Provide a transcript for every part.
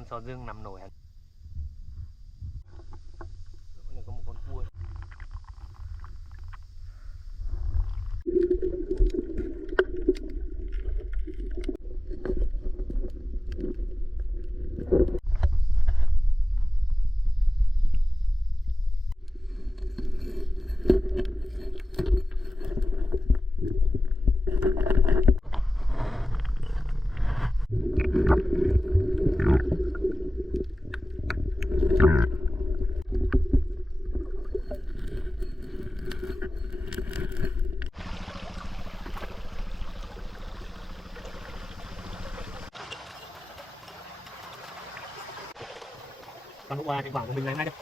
con sò dương nằm nổi hẳn. Này có một con cua. Con qua thì khoảng của mình là ngay đây.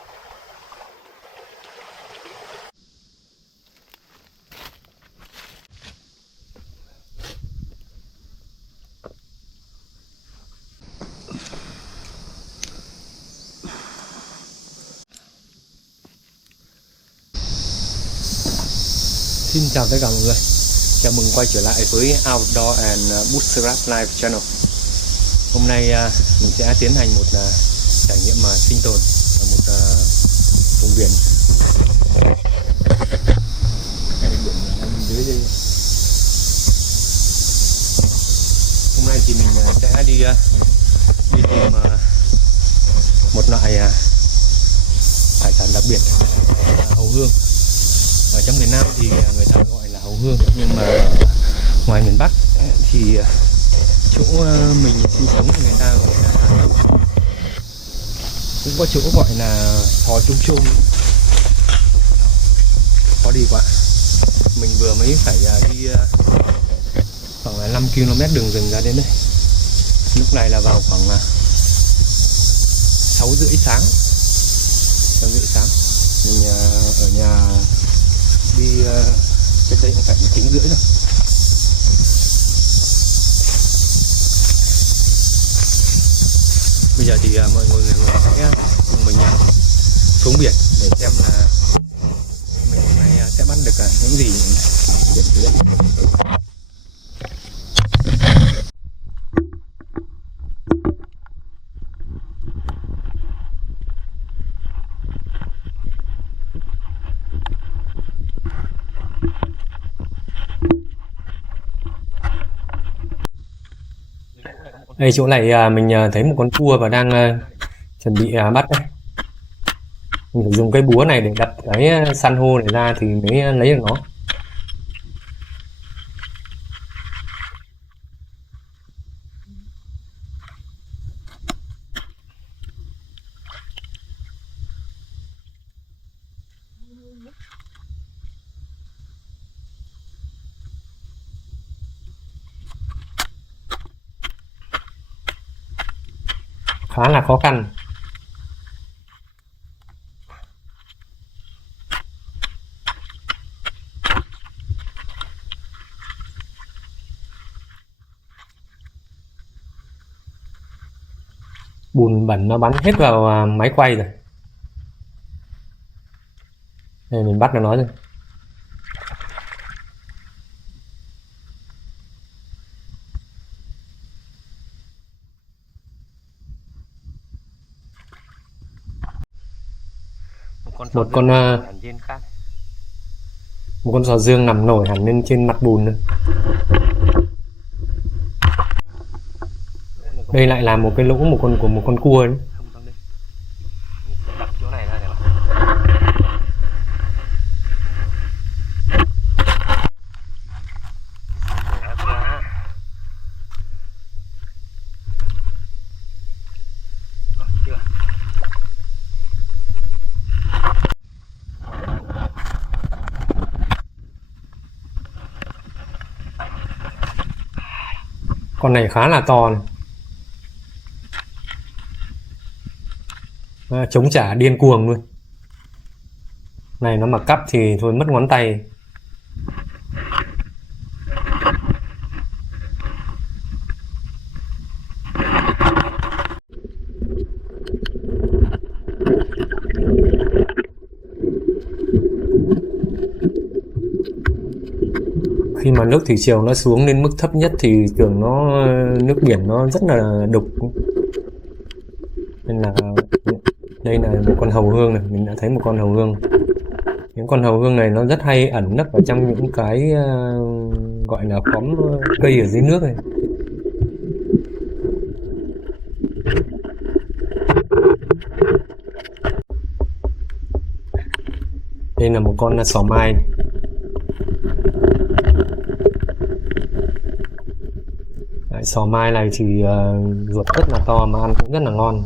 Xin chào tất cả mọi người, chào mừng quay trở lại với Outdoor and Bootstrap Live Channel. Hôm nay mình sẽ tiến hành một trải nghiệm sinh tồn ở một vùng biển. Hôm nay thì mình sẽ đi tìm một loại hải sản đặc biệt, hầu hương. Ở trong miền Nam thì người ta gọi là hầu hương, nhưng mà ở ngoài miền Bắc thì chỗ mình sinh sống người ta gọi là hà đông, cũng có chỗ gọi là thò chôm chôm. Khó đi quá, mình vừa mới phải đi khoảng 5 km đường rừng ra đến đây. Lúc này là vào khoảng 6:30 sáng. 6:30 sáng mình ở nhà đi cách đây cũng phải 1 tiếng rưỡi rồi. Bây giờ thì mọi người sẽ cùng mình xuống biển để xem là mình hôm nay sẽ bắt được những gì biển dưới đây. Đây, chỗ này mình thấy một con cua và đang chuẩn bị bắt đấy. Mình phải dùng cái búa này để đập cái san hô này ra thì mới lấy được nó. Khá là khó khăn. Bùn bẩn nó bắn hết vào máy quay rồi. Đây, mình bắt được nó rồi. Một con sò dương nằm nổi hẳn lên trên mặt bùn nữa. Đây lại là một cái lỗ của một con cua đấy. Con này khá là to này. Chống trả điên cuồng luôn. Này nó mà cắp thì thôi mất ngón tay. Khi mà nước thủy triều nó xuống đến mức thấp nhất thì thường nước biển nó rất là đục. con hầu hương này, mình đã thấy một con hầu hương. Những con hầu hương này nó rất hay ẩn nấp ở trong những cái gọi là khóm cây ở dưới nước này. Đây là một con sò mai. Sò mai này thì ruột rất là to mà ăn cũng rất là ngon.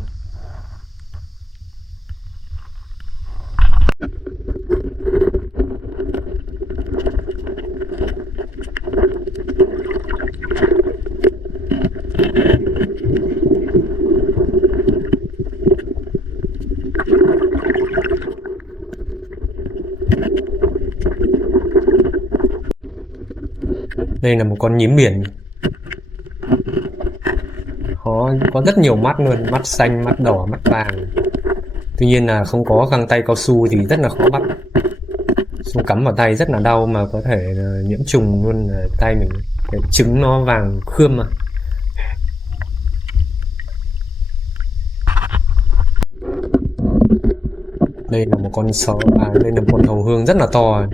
Đây là một con nhím biển. Có rất nhiều mắt luôn, mắt xanh, mắt đỏ, mắt vàng. Tuy nhiên là không có găng tay cao su thì rất là khó bắt. Xung cắm vào tay rất là đau mà có thể nhiễm trùng luôn tay mình. Cái trứng nó vàng khươm mà. Đây là một con đây là một con hầu hương rất là to.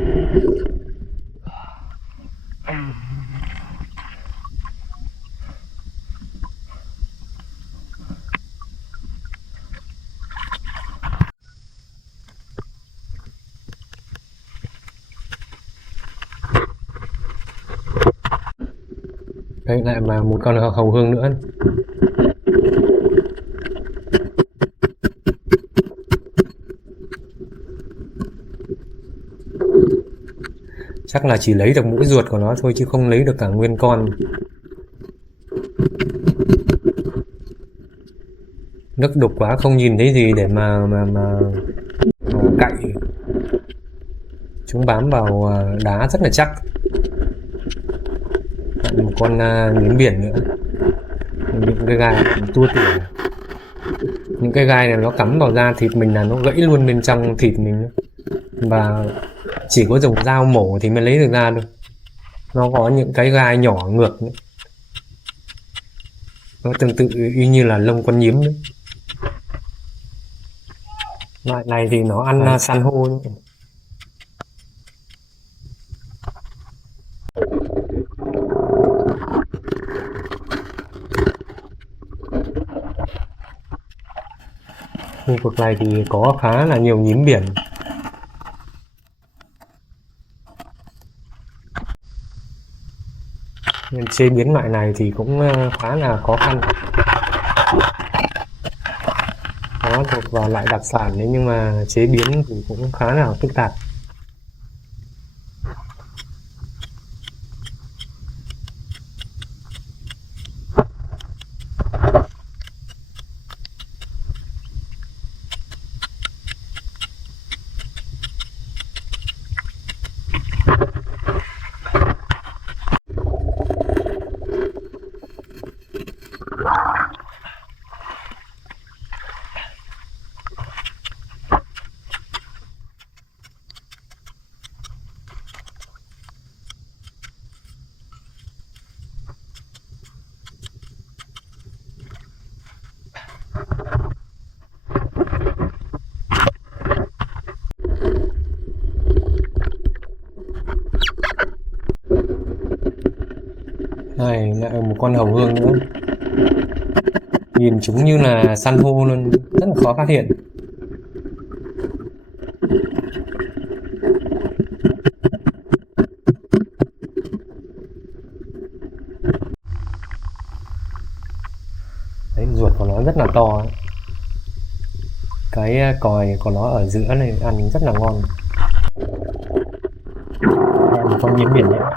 Đây lại mà một con hầu hương nữa. Chắc là chỉ lấy được mũi ruột của nó thôi chứ không lấy được cả nguyên con. Nước đục quá không nhìn thấy gì để mà cạy. Chúng bám vào đá rất là chắc. Một con nhím biển nữa. Những cái gai tua tủa. Những cái gai này nó cắm vào da thịt mình là nó gãy luôn bên trong thịt mình. Và chỉ có dùng dao mổ thì mới lấy được ra được. Nó có những cái gai nhỏ ngược nữa. Nó tương tự y như là lông con nhím nữa. Loại này thì nó ăn san hô nữa. Khu vực này thì có khá là nhiều nhím biển. Nên chế biến loại này thì cũng khá là khó khăn. Nó thuộc vào loại đặc sản đấy nhưng mà chế biến thì cũng khá là phức tạp. Này lại một con hầu hương nữa. Nhìn chúng như là san hô luôn, rất là khó phát hiện. Đấy, ruột của nó rất là to. Cái còi của nó ở giữa này ăn rất là ngon. Một con nhím biển nữa.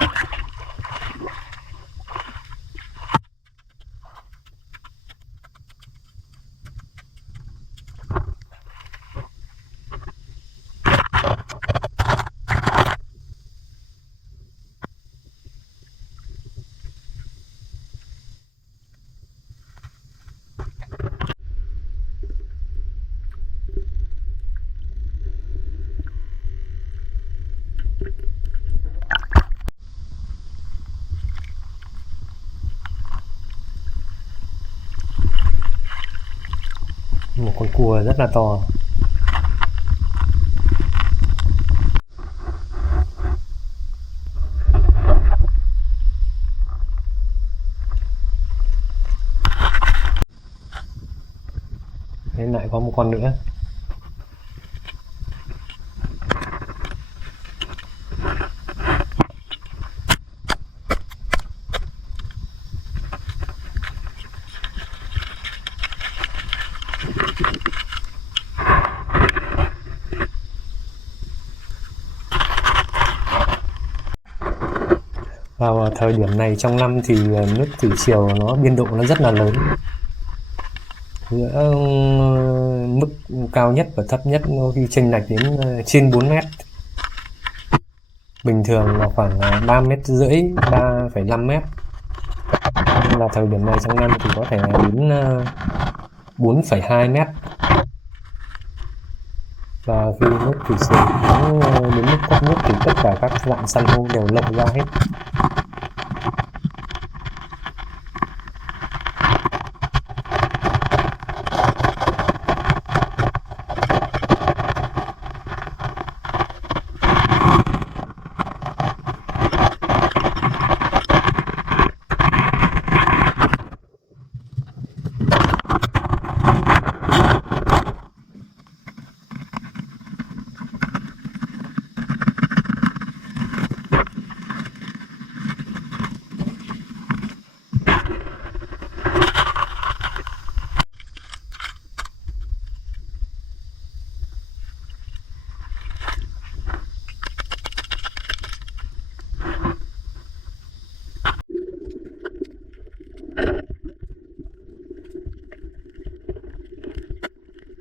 Một con cua rất là to. có một con nữa. Vào thời điểm này trong năm thì nước thủy triều nó biên độ nó rất là lớn, giữa mức cao nhất và thấp nhất nó khi chênh lệch đến trên 4 mét. Bình thường là khoảng 3,5 mét, 3,5 mét. Nhưng là thời điểm này trong năm thì có thể đến 4,2 mét. Và khi nước thủy triều đến mức cấp nước thì tất cả các dạng san hô đều lộ ra hết.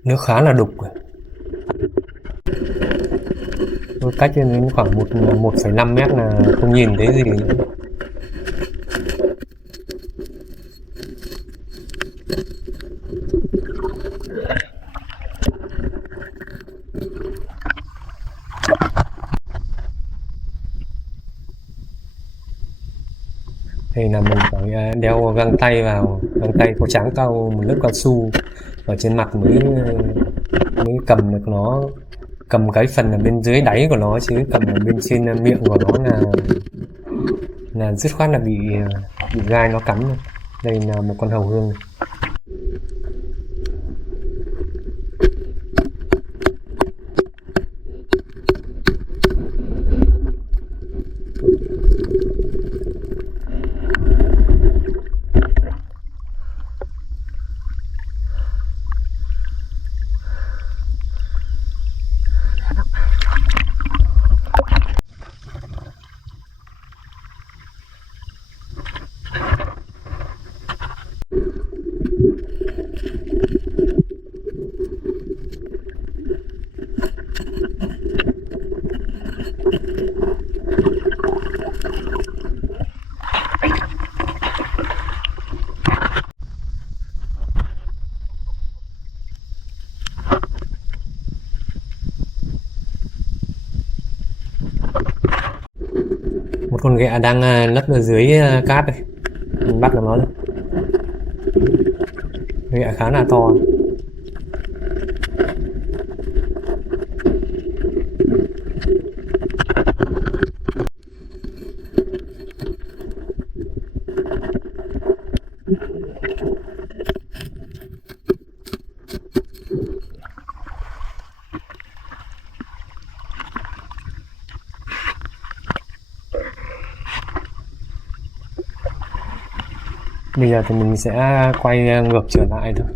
Nước khá là đục, cách đến khoảng 1,5 mét là không nhìn thấy gì nữa. Thì là mình phải đeo găng tay vào, găng tay có tráng cao một lớp cao su ở trên mặt mới cầm được nó, cầm cái phần ở bên dưới đáy của nó, chứ cầm ở bên trên miệng của nó là dứt khoát là bị gai nó cắn. Đây là một con hầu hương. Một con ghẹ đang lấp ở dưới cát đây, mình bắt được nó rồi. Ghẹ khá là to. Bây giờ thì mình sẽ quay ngược trở lại thôi.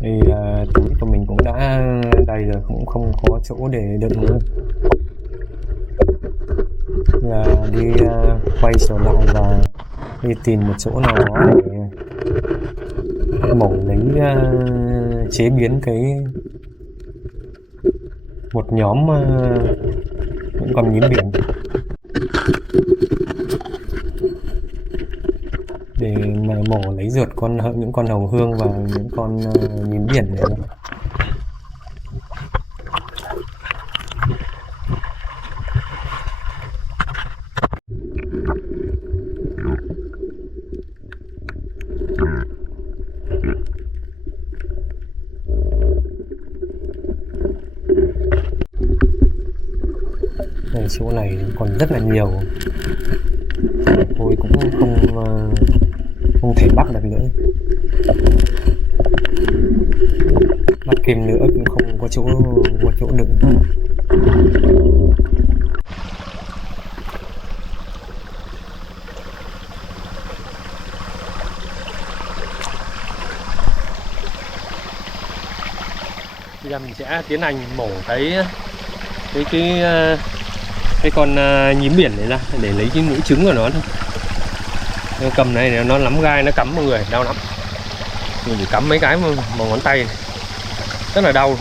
Thì túi của mình cũng đã đầy rồi, cũng không có chỗ để đựng nữa. Là đi quay trở lại và đi tìm một chỗ nào đó để mổ lấy chế biến một nhóm những con nhím biển để mà mổ lấy ruột những con hầu hương và những con nhím biển này. Đây, chỗ này còn rất là nhiều, tôi cũng không thể bắt được nữa. Bắt kìm nữa cũng không có chỗ đựng. Bây giờ mình sẽ tiến hành mổ cái con nhím biển này ra để lấy cái mũi trứng của nó thôi. Nó cầm này nó nắm gai, nó cắm mọi người, đau lắm. Mình chỉ cắm mấy cái mà ngón tay này. Rất là đau.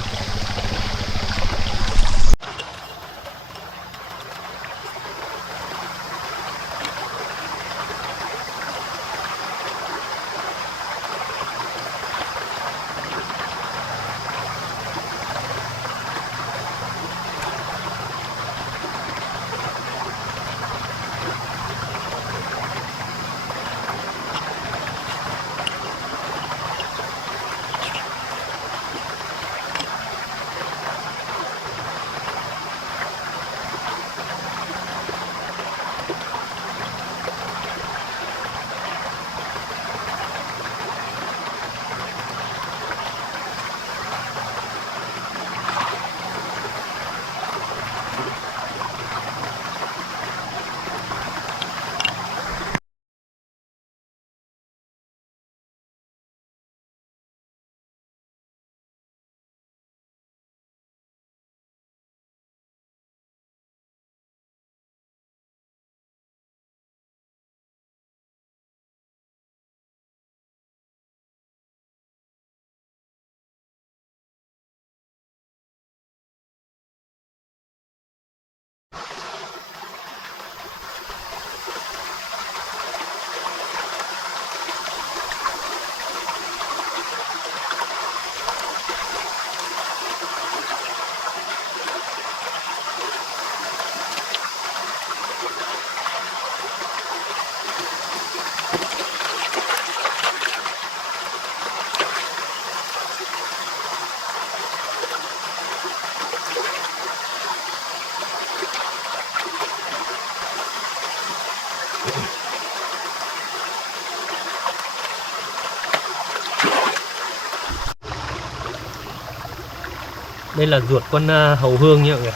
Đây là ruột con hầu hương nhá mọi người.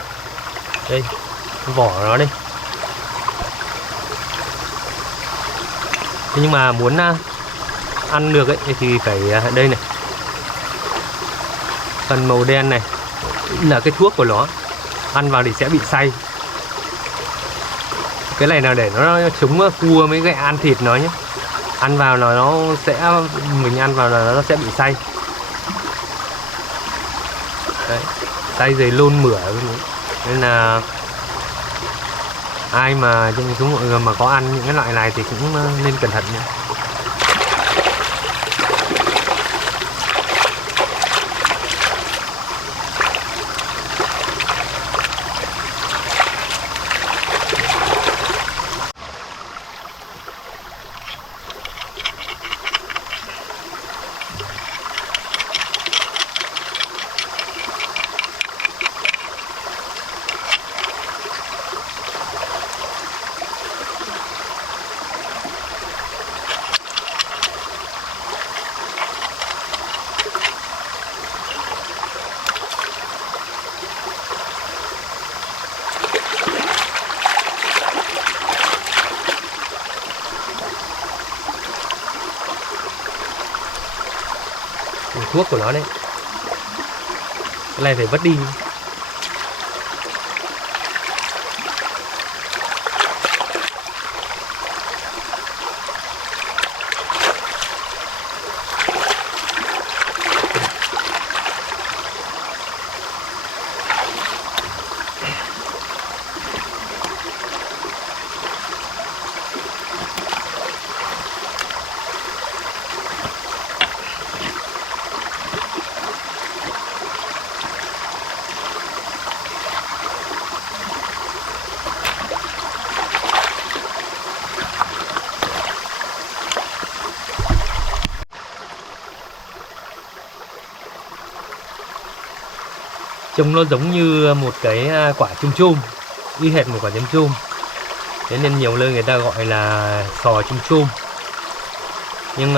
Đây, vỏ nó đây. Thế nhưng mà muốn ăn được ấy thì phải đây này. Phần màu đen này là cái thuốc của nó. Ăn vào thì sẽ bị say. Cái này là để nó chống cua mới gẹ ăn thịt nó nhé. Ăn vào nó sẽ, mình ăn vào là nó sẽ bị say. Đấy, tay giày lôn mửa. Nên là ai mà trong số mọi người mà có ăn những cái loại này thì cũng nên cẩn thận nhé. Thuốc của nó đấy. Cái này phải vứt đi. Trông nó giống như một cái quả chum chum, y hệt một quả chum chum. Thế nên nhiều nơi người ta gọi là sò chum chum. Nhưng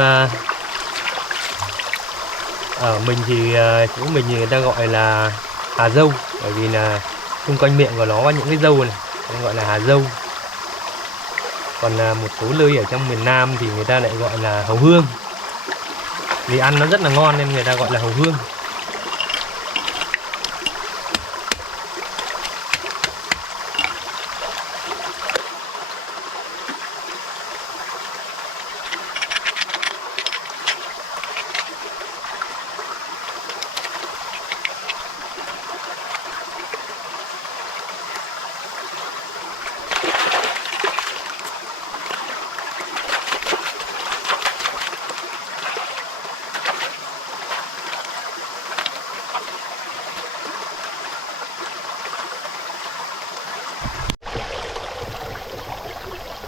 Ở mình thì chỗ mình thì người ta gọi là hà dâu, bởi vì là xung quanh miệng của nó có những cái dâu này, nên gọi là hà dâu. Còn một số nơi ở trong miền Nam thì người ta lại gọi là hàu hương, vì ăn nó rất là ngon nên người ta gọi là hàu hương.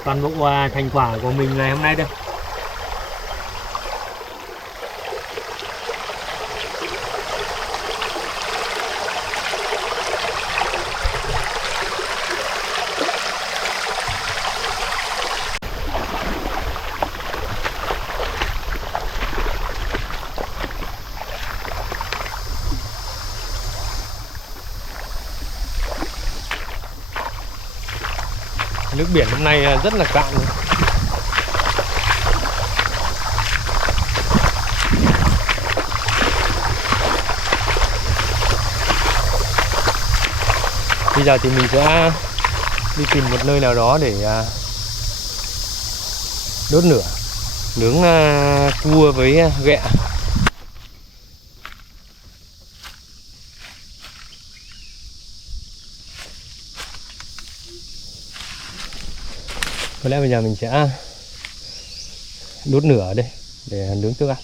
Toàn bộ thành quả của mình ngày hôm nay đây. Nước biển hôm nay rất là cạn. Bây giờ thì mình sẽ đi tìm một nơi nào đó để đốt lửa, nướng cua với ghẹ. Có lẽ bây giờ mình sẽ đốt lửa ở đây để nướng thức ăn.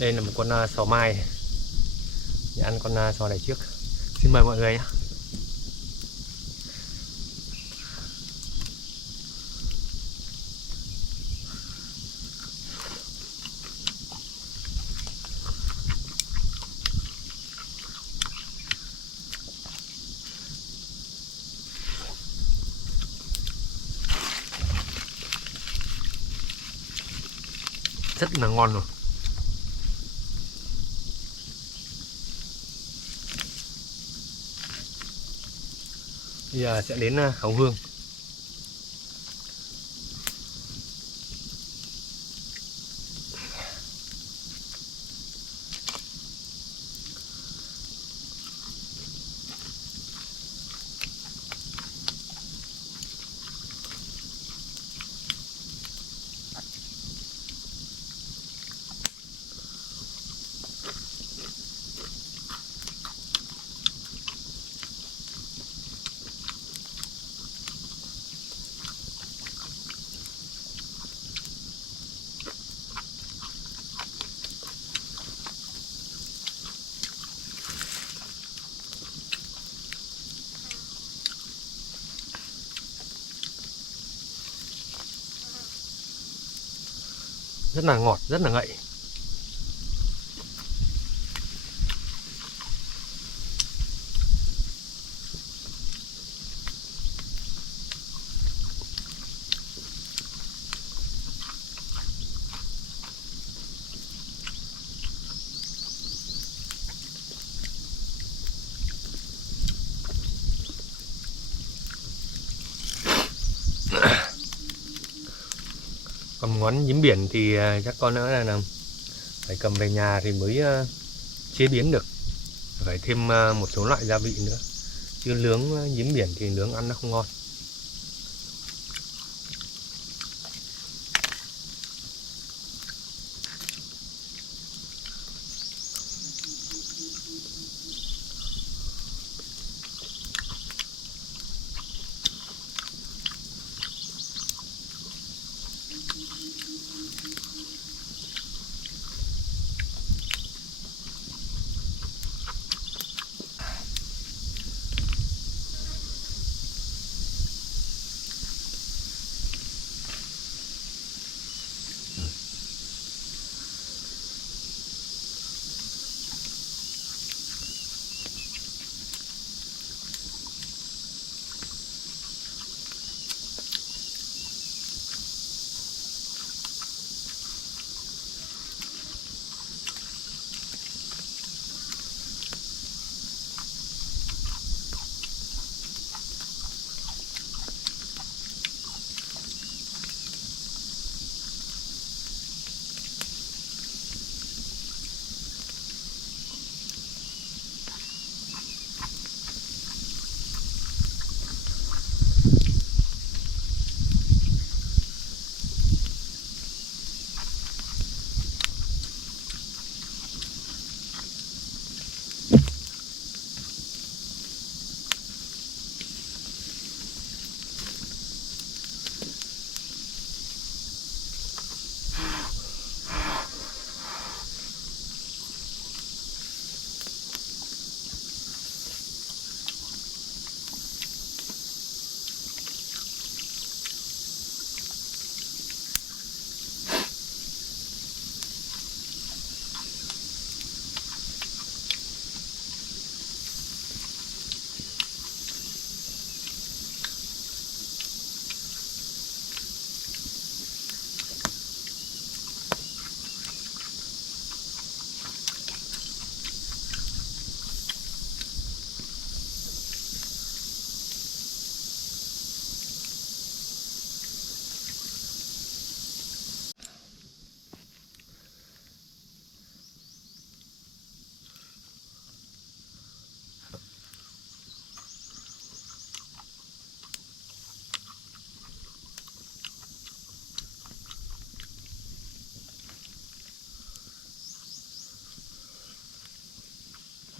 Đây là một con sò mai. Để ăn con sò này trước. Xin mời mọi người nhé. Rất là ngon rồi. Bây giờ sẽ đến hấu hương. Rất là ngọt, rất là ngậy. Còn món nhím biển thì chắc con nữa là phải cầm về nhà thì mới chế biến được. Phải thêm một số loại gia vị nữa. Chứ nướng nhím biển thì nướng ăn nó không ngon.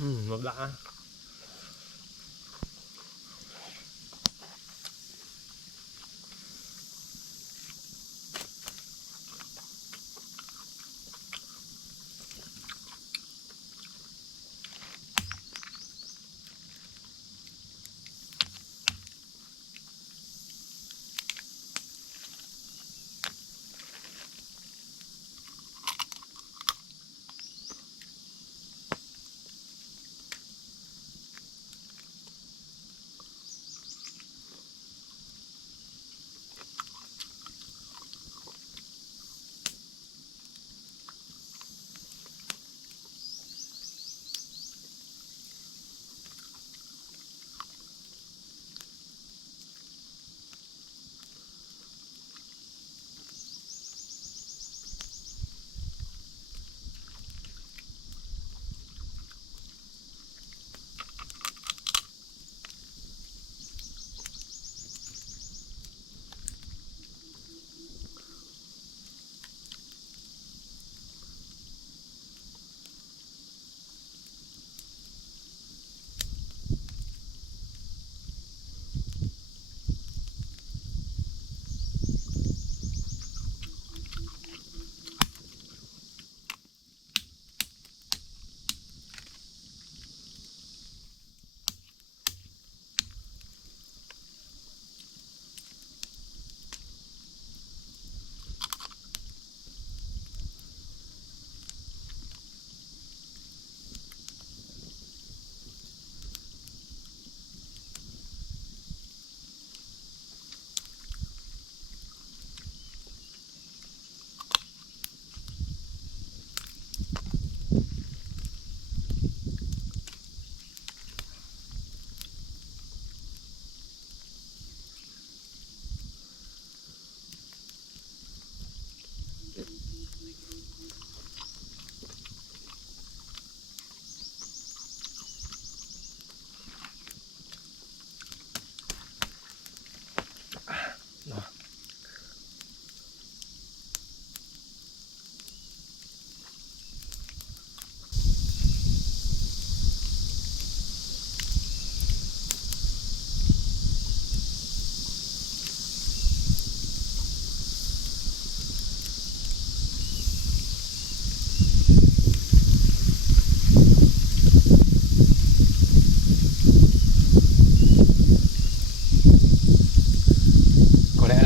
Nó đã.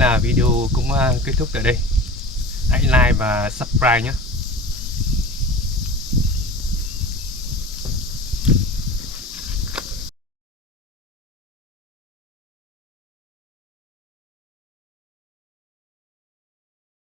là video cũng kết thúc tại đây. Hãy like và subscribe nhé.